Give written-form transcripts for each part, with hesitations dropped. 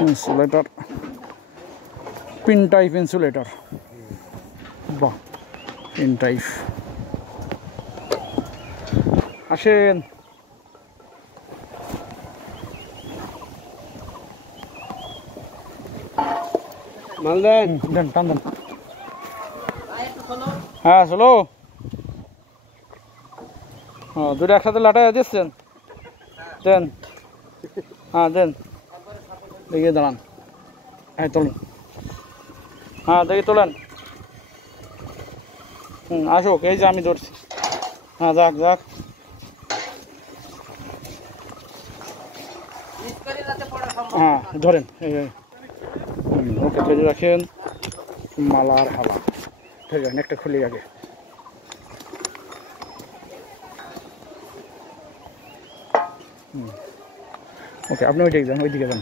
Insulator, pin type insulator. বাহ, pin type. আসেন। দেন, টান দেন। হ্যাঁ, চলো। দুটো একসাথে লাটাই দিচ্ছেন, দেন। হ্যাঁ, দেন, দেখে দাঁড়ান। হ্যাঁ, তোলেন। হ্যাঁ, দেখে তোলেন। আসুক, এই যে আমি ধরছি। হ্যাঁ, যাক যাক। হ্যাঁ, ধরেন। ওকে, ধরে রাখেন। মালার হালা ধরে রাখেন, একটা খুলে আগে। ওকে, আপনি ওইদিকে যান, ওইদিকে যান।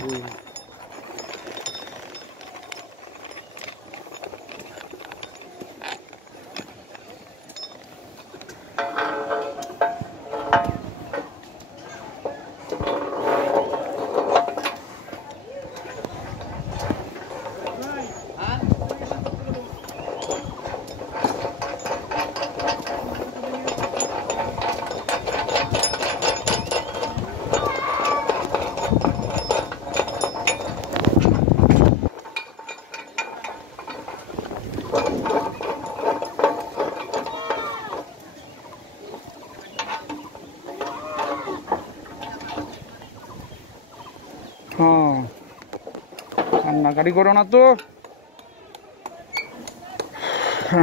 হ্যাঁ, কান্নাকাটি করো না তো।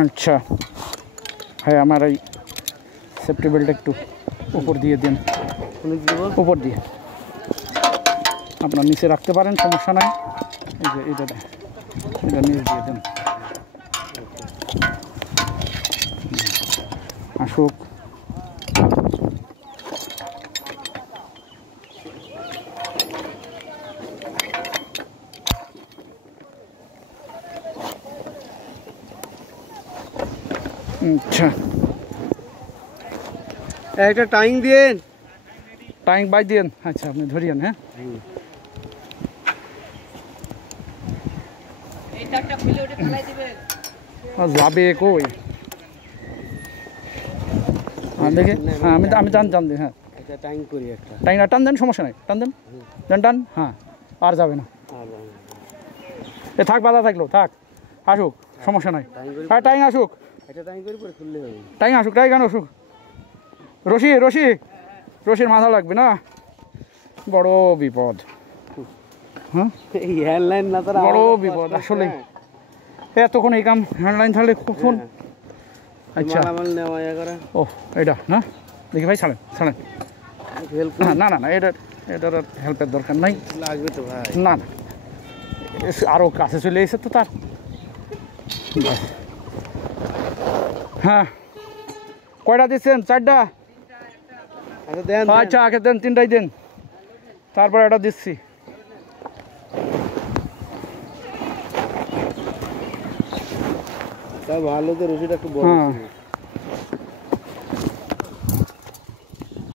আচ্ছা, হ্যাঁ, আমার এই সেফটি বেল্ট একটু উপর দিয়ে দিন। উপর দিয়ে আপনার নিচে রাখতে পারেন, সমস্যা নাই। এই যে এটা নিচে দিয়ে দেন। আসুক। আচ্ছা, একটা টাইম দিন। টাইম বাই দিন। আচ্ছা, আপনি ধরিয়েন। হ্যাঁ, যাবে কই? দেখি। হ্যাঁ, আমি টান দিই। হ্যাঁ, টাইম করি একটা। টান দেন, সমস্যা নাই। টান দেন, টান। হ্যাঁ, আর যাবে না। এ থাক, বাধা থাকলো থাক। আসুক, সমস্যা নাই। হ্যাঁ, টাইম আসুক। টাইম আসুক, আসুক। রশির মাথা লাগবে না, বড় বিপদ। হ্যাঁ, বড় বিপদ আসলে। এতক্ষণ এই কাম হ্যান্ডলাইন থাকলে কখন। আচ্ছা, ও এটা না, দেখি ভাই, ছাড়েন। না, এটার হেল্পের দরকার নাই। লাগবে তো ভাই। না, আরো কাছে চলে এসে তো তার। হ্যাঁ, কয়টা দিচ্ছেন? 4টা। আচ্ছা, আগে দেন, 3টাই দেন, তারপর এটা দিচ্ছি। ভালো তো রশিটা একটু বড়।